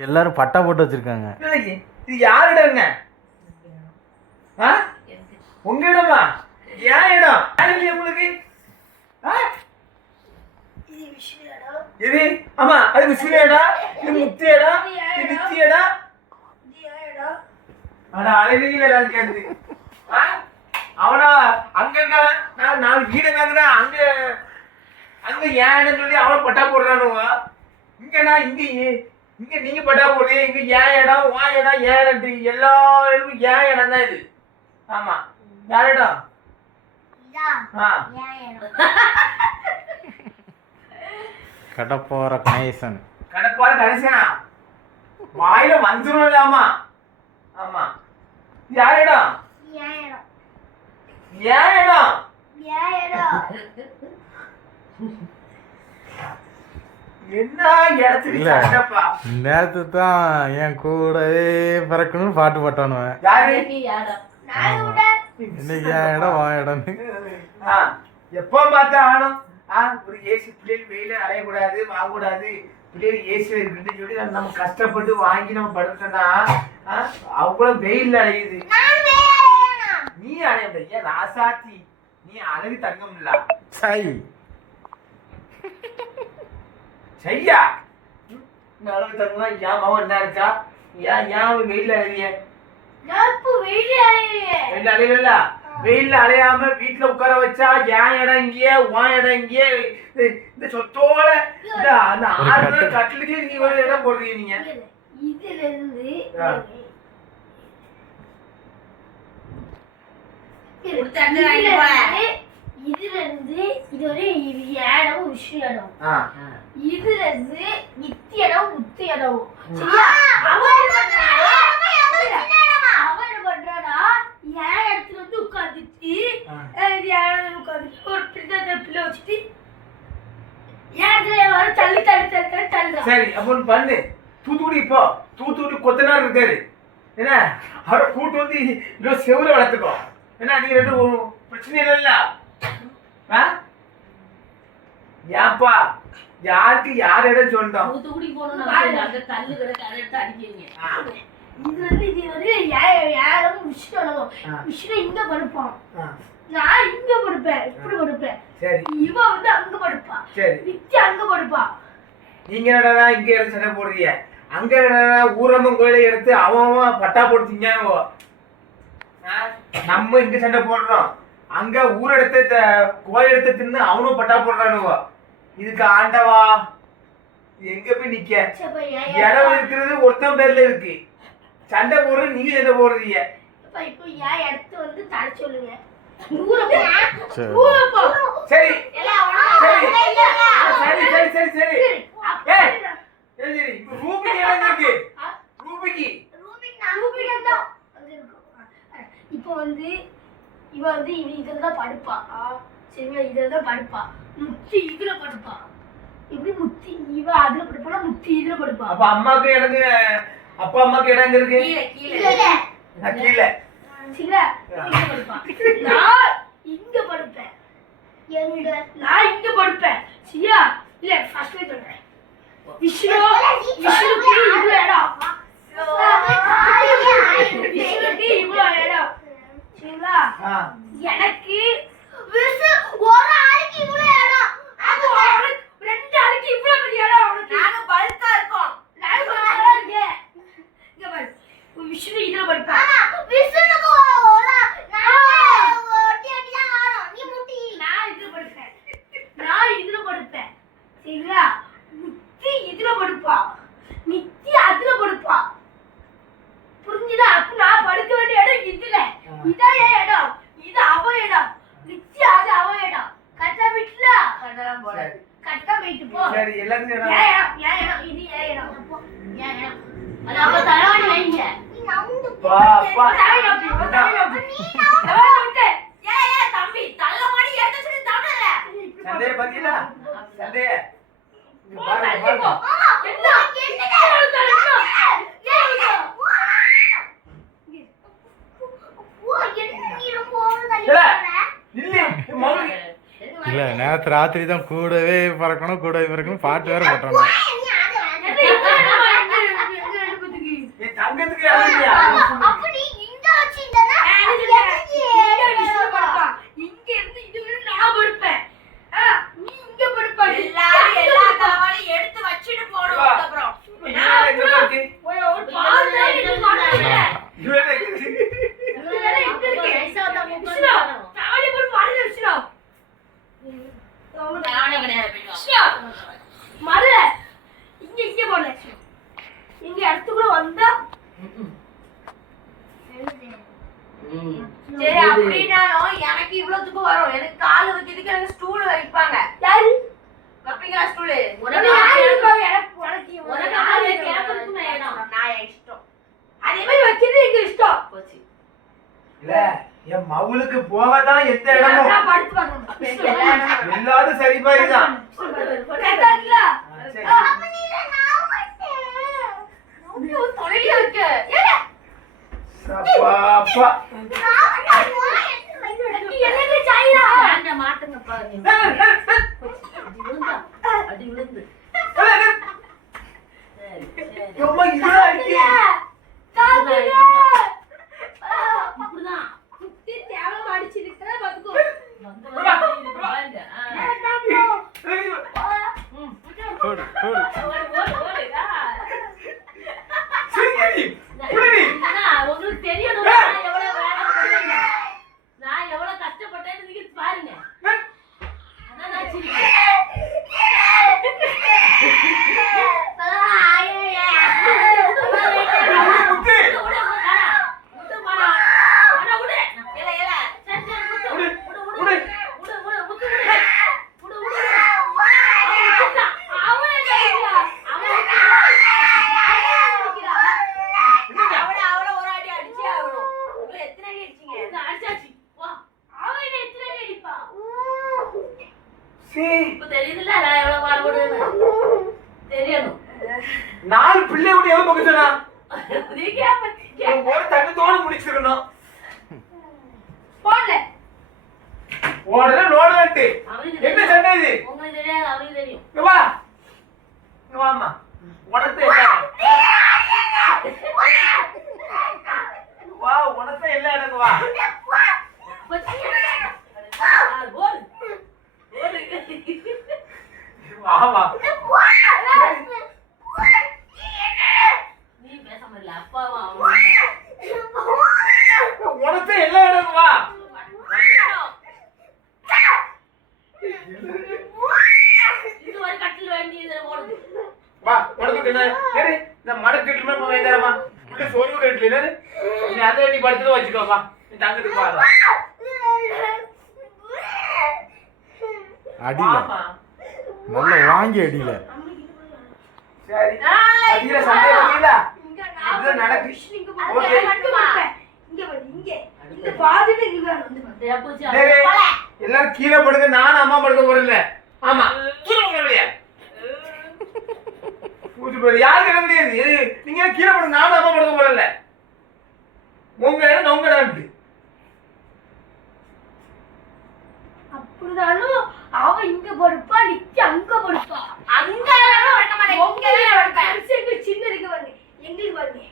எல்லாரும் பட்டா போட்டு வச்சிருக்காங்க. இது இது யார் ஆ? உங்க இடமா ஏன் இடம்? யார் உங்களுக்கு? ஆ? இது ஆமா அது விசுவேடா இது முத்தியடா இது நித்தியடா ஆனா அழகில எல்லாம் கேக்குது ஆ? அவனா அங்க நான் நாலு வீடு வாங்குறேன் அங்க அங்க ஏன் இடம் சொல்லி அவன் பட்டா போடுறானுவா? இங்க நான் இங்க இங்க நீங்க பட்டா போடுறீங்க இங்க ஏன் இடம் வா இடம் ஏன் இடம் எல்லா இடமும் ஏன் இடம் தான் இது. ஆமா. யார் இடம் ஆ. கடப்போற கணேசன். கடப்பாரு கடைசியா வாயில வந்துடும் இல்லாமா ஆமா. யார் இடம் ஏன் இடம் இல்ல. சண்டைப்பா நேரத்து தான் என் கூடவே பிறக்கணும்னு பாட்டு பாட்டானுவேன். யாரு? இன்னைக்கு என் இடம்? வா இடம்னு ஆ, எப்போ பார்த்தா ஆனும் ஆ ஒரு ஏசி பிள்ளைகள் வெயில அலையக்கூடாது வாங்கக்கூடாது. பிள்ளைகள் ஏசி இருக்குன்னு சொல்லி நம்ம- கஷ்டப்பட்டு வாங்கி நம்ம படுத்தோம்னா ஆ, அவ்வளவு வெயில் அலையுது. நீ அலைய ஏன் ராசாத்தி. நீ அழகு தங்கம் இல்ல. சை. செய்யா? இந்த அழகு தங்கம் ஏன் மகன் என்ன இருக்கா? ஏன் ஏன் வெயில் அலைய வெயில் அலையில வெயில்ல அலையாம வீட்டுல உட்கார வச்சா என் இடம் இங்கேயே உன் இடம் இங்கேயே இந்த- சொத்தோட இந்த அந்த ஆறு கட்டு. கட்டிலுக்கு நீ ஒரு இடம் போடுறீங்க நீங்க. இதுல இருந்து ஆ. இதுல இருந்து இது ஒரு இது இடம் விஷயம் இடம். இதுல இருந்து நித்தி இடம் முத்தி இடம் சரியா என்ன பண்றானா? அவன் என்ன பண்றானா? என் இடத்துல வந்து உட்காந்துட்டு ஆ. இது இடத்துல உட்காந்துட்டு ஒரு பிள்ளை பிள்ளை வச்சுட்டு என் இடத்துல வர தள்ளி தள்ளி தள்ளி தள்ளி தள்ளுறான்? சரி அப்போ ஒண்ணு பண்ணு. தூத்துக்குடி இப்போ தூத்துக்குடி கொத்தனார் இருக்காரு. என்ன? அவரை கூட்டு வந்து இன்னும் செவுல வளர்த்துக்கோ. என்ன நீங்க ரெண்டு பிரச்சனை இல்லைல்ல? ஏப்பா யாருக்கு யார் இடம் சொன்னோம் தூத்துக்குடி போகணும் அங்க கல்லு கிடக்கு அதை எடுத்து அடிக்கிறீங்க. இது வந்து இது வந்து ஏ- யாரும் விஷ்ணு அடங்கும் ஆ. விஷ்ணு இங்க படுப்பான். நான் இங்க படுப்பேன். இப்படி படுப்பேன். சரி. இவ வந்து அங்க படுப்பான் சரி. நித்தி அங்க படுப்பான் நீங்க என்னடா இங்க எடுத்து சண்டை போடுறீங்க? அங்க என்னடா ஊரம்மன் கோயிலை எடுத்து அவன் அவன் பட்டா போட்டு திங்கானுவோ ஆ? நம்ம இங்க சண்டை போடுறோம். அங்க ஊர் எடுத்து த- கோயில் எடுத்து தின்னு அவனும் பட்டா போடுறானுவோ. இதுக்கு ஆண்டவா? எங்க போய் நிக்க? இடம் இருக்கிறது ஒருத்தன் பேர்ல இருக்கு. சண்டை போடுறது நீங்க சண்டை போடுறீங்க இப்ப ஏன் இடத்த வந்து தர சொல்லுங்க? சரி தூர போ சரி எல்லாம் அவனா- சரி. இல்ல, சரி சரி சரி சரி அப்ப ஏய். சரி சரி இப்ப ரூபிக்கு இடம் இருக்கு ஆ? ரூபிக்கு ரூபிகா தான் அங்க இருக்கும். இப்போ வந்து இவ வந்து இவ இதுல தான் படுப்பா ஆ, சரிங்களா இதுல தான் படுப்பா முத்தி இதுல படுப்பா இப்படி முத்தி இவ அதுல படுப்பானா முத்தி இதுல படுப்பா. அப்ப அம்மாக்கு எனக்கு அப்பா அம்மாக்கு இடம் எங்க இருக்கு? கீழே கீழே. சரிங்களா இங்க படுப்பா. நான் இங்க படுப்பேன். எங்க? நான் இங்க படுப்பேன். சரியா இல்ல ஃபர்ஸ்ட்ல சொல்றேன் விஷ்ணு விஷ்ணுக்கு இவ்வளவு இடம் விஷ்ணுக்கு இவ்வளவு இடம் சரிங்களா ஆ. எனக்கு ஒரு ஆளுக்கு இவ்வளவு இடம் அது அவனுக்கு ரெண்டு ஆளுக்கு இவ்வளவு பெரிய இடம் அவனுக்கு நாங்க பல்கா இருக்கோம் நாங்க பல்கா இருக்கே இங்க பாரு உன் விஷ்ணு இதுல படுப்பா விஷ்ணுக்கு ஒரு நான் இதுல படுப்பேன் நான் இதுல படுப்பேன் சரிங்களா முத்தி இதுல படுப்பா நித்தி அதுல படுப்பா புரிஞ்சுதா அப்ப நான் படுக்க வேண்டிய இடம் இதுல இதான் என் இடம் இது அவ இடம் நித்தி அது அவ இடம் கரெக்டா வீட்டுல கட்டடம் போட சரி. கரெக்டா வீட்டு போ சரி எல்லாத்தையும் என் இடம். இடம் என் இடம் இது என் இடம் போ. என் இடம் அது அப்ப தலைவலி வைங்க பா, பா. தலைவலி வைப்பி, தலைவலி வைப்பி. தலைவலி விட்டு. ஏன், ஏன் தம்பி, தலைவலி சொல்லி. சண்டைய பாத்தீங்களா போ, நேற்று ராத்திரி தான் கூடவே பறக்கணும் கூடவே பறக்கணும். பாட்டு வேற போட்டோம் தங்கத்துக்கு இல்ல என் மவுளுக்கு போகத்தான் எந்த இடமும் எல்லாரும் சரி பாருதான் கரெக்டா இருக்குல்ல? சரி. அப்ப நீ தான் நான் வந்துட்டேன். இன்னும் தொலைவி இருக்கு. அப்பா. அப்பா நீ எனக்கு சாயிடா. வேண்ட மாட்டுங்க பாருங்க. விழுந்து ரொம்ப இதா இருக்கு. காத்துங்க. ஆ, இப்படிதான் சுத்தி தேவலை அடிச்சிருக்கிற பாத்துக்கோ. வந்து வந்து இது பாருங்க ஆ. ம். போடு போடு ஓடு, ஓடு, ஓடு. ஆ. சரி புரியுது என்னன்னா, உங்களுக்கு தெரியணும் நான் எவ்வளவு வேலை பண்ணுறேன்னு. நான் எவ்வளவு கஷ்டப்பட்டேன்னு நீங்க பாருங்க அதான் நான் சிரிக்கிறேன். முத்து விடு, விடு, விடு, வேணாம். விடு, வேணாம். வேணாம், விடு. இல்ல, இல்ல. சரி, சரி, விடு. விடு, விடு, விடு. விடு. விடு, விடு, விட்டு விடு. விடு, விடு, விடு. அவன் விட்டுட்டான். அவன் என்ன செய்யறா? அவன் விட்டுட்டான். அவனை அவனை ஒரு அடி அடிச்சே ஆகணும். உங்களை எத்தனை அடி அடிச்சீங்க? நான் அடிச்சாச்சு. வா. அவன் என்ன எத்தனை அடி அடிப்பான்? சரி இப்ப தெரியுதுல்ல நான் எவ்வளவு பாடுபடுவேன்னு? தெரியணும் கூட எவ்வளவு பக்கம் சொன்னா? ஒரு தங்கத்தோட முடிச்சிருக்கணும் போடல. ஓடல அவனுக்கு என்ன. சண்டை இது? உங்களுக்கு தெரியாது அவனுக்கு தெரியும். இங்க வா. வாமா உனக்கு வா உனக்கு எல்லா இடங்க வா. வா வா நீ பேசாம இல்ல அப்பாவும் அவனும் உனக்கு எல்லா இடங்க வா இது ஒரு கட்டில் வேண்டியது ஓடுது வா உனக்கு என்ன? ஏறு இந்த மடக்கட்டுமே போய் தரமா உள்ள சொருவு கட்டல நீ அதை நீ படுத்துட்டு வச்சுக்கோ வா. நீ தங்கத்துக்கு வா அடியில. வாமா. நல்லா வாங்கி அடியில. சரி. சண்டை இது நடக்கு. இங்க பாரு. பாரு, இங்க. இந்த பாதியில வந்து டேய், எல்லாரும் கீழே படுங்க. நானும் அம்மா படுக்க போறேன்ல ஆமா. கீழே படுங்க பூச்சி போய் யாருக்கு இடம் கிடையாது இது, நீங்க கீழே படுங்க. நானும் அம்மா படுக்க போறேன்ல. உங்க இடம் உங்க இடம் அப்படிதானும் அவன் இங்க படுப்பா நிக்கி அங்க படுப்பா. அங்க வளர்க்க மாட்டேன். எங்க சின்ன இருக்கு பாருங்க. எங்களுக்கு பாருங்க.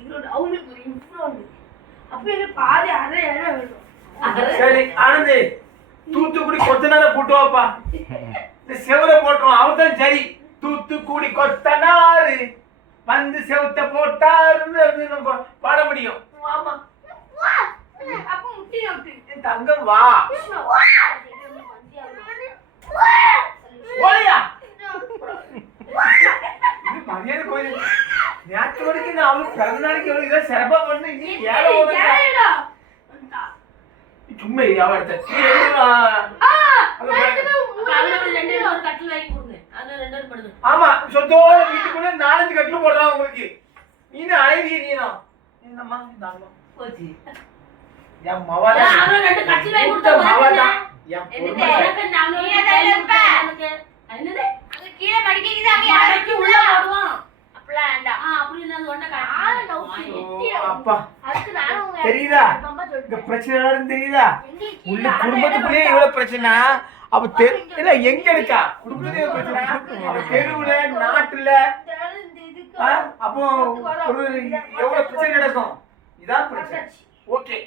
இவ்வளோ அவங்களுக்கு இவ்வளோ அப்ப பாதி அரை இடம் வேணும் சரி ஆனந்தி தூத்துக்குடி கொத்தனார கூட்டு வாப்பா. இந்த செவரை போட்டுருவோம் அவர் தான் சரி. தூத்துக்குடி கொத்தனாரு வந்து செவுத்த போட்டாருன்னு பாட முடியும். ஆமா. அப்ப முட்டி? தங்கம் வா போலையா இது மரியாதை கோயில் நேற்று வரைக்கும் நான் அவளுக்கு பிறந்த நாளைக்கு சிறப்பா பண்ணு. நீ ஏழை சும்மா இரு, அவ எடுத்த. நீ ரெண்டு வா. அங்க பாரு. அதுல ஒரு கட்டில் வாங்கி கொடுங்க. அதுல ரெண்டு படுது ஆமா சொத்தோட வீட்டுக்குள்ள நாலஞ்சு கட்டில் போடுறான் உங்களுக்கு. நீ அழகிய நீனும் என்னம்மா இந்தாங்கம்மா. போச்சு. என் அவன் ரெண்டு கட்டில் வாங்கி கொடுத்தா மவளா என் என்னது? பொறுமை. எனக்கு நானூறு நீ எதை இருப்ப? எனக்கு. என்னது? அங்க கீழே மடிக்கிது அங்க உள்ள போடுவான். ஆ அப்படி நவுத்தி. அப்பா. அதுக்கு நானும் உங்க தெரியுதா? இந்த பிரச்சனை தெரியுதா? உள்ள குடும்பத்துக்குள்ளே இவ்வளவு பிரச்சனை? அப்ப தெரு இல்ல எங்க இருக்கா? குடும்பத்துல பிரச்சனை அவ தெருவுல நாட்டுல. அப்போ ஒரு எவ்வளவு பிரச்சனை நடக்கும்? இதான் பிரச்சனை. ஓகே.